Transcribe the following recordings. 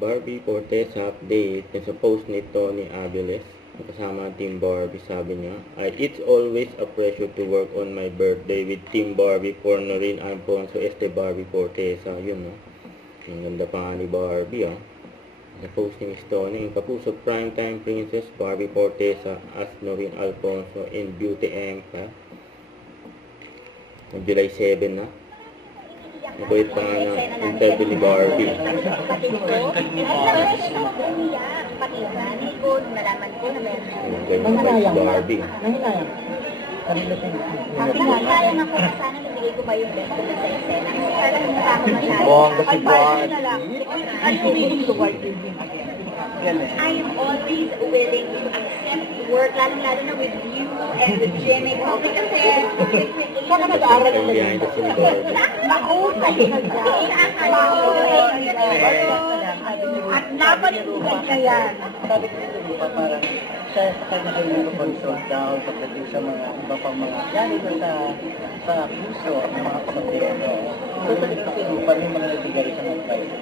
Barbie Fortesa update sa post ni Tony Aviles kasama ang Team Barbie. Sabi niya, it's always a pleasure to work on my birthday with Team Barbie for Noreen Alfonso Barbie Fortesa. Yun, no? Ang ganda pa nga ni Barbie, Sa post ni Miss Tony, ang kapuso primetime princess Barbie Fortesa as Noreen Alfonso in Beauty Empire. July 7 na. Nakulit pa nga ng interview ni Barbie. Nalaman ko na meron. Ganyan pa si Barbie. Kaya nga ko na sana nabigay ko pa yung best ko sa eksena. Parang nakako masyado. Bongga si Barbie. I am always willing to accept work, lalo na with you and with Jimmy. Kasi, kaya nag-aaral Yung behind the scene Barbie. at napanimugan ka yan. Sabi ko dito pa parang siya sa kanya kayo nag-control down pagdating sa mga iba pang mga galing sa puso ang mga kasabihano. So sa ito pa rin mga nagbigay sa mga advice.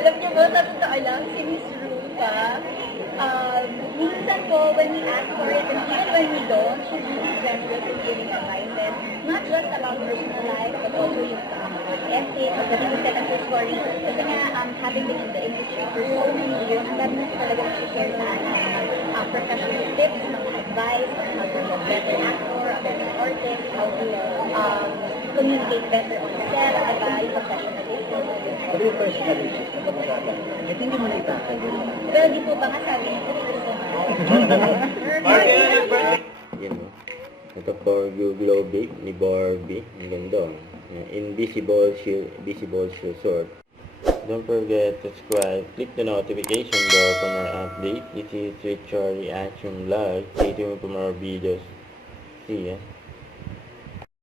Alam niyo ba, sa totoo lang, si Miss Ruka, minsan po, when we ask for it, and even when we don't, she's really generous in giving advices, not just about personal life, but also yung ethics, pagdating sa ng story. Kasi nga, having been in the industry for so many years, ang dami na talaga share sa akin, professional tips, mga advice, how to be a better actor, a better artist, how to communicate better on set, yung professionalism. Pero yung personal issues na pag-usapan, hindi mo na itakal yun. Pero di po ba nga sabi niyo po Yan, no? Ito for you Globe ni Barbie. Ang ganda. Invisible Shield Sword. Don't forget to subscribe. Click the notification bell for more updates. This is Richard Reaction Live. Stay tuned for more videos. See ya.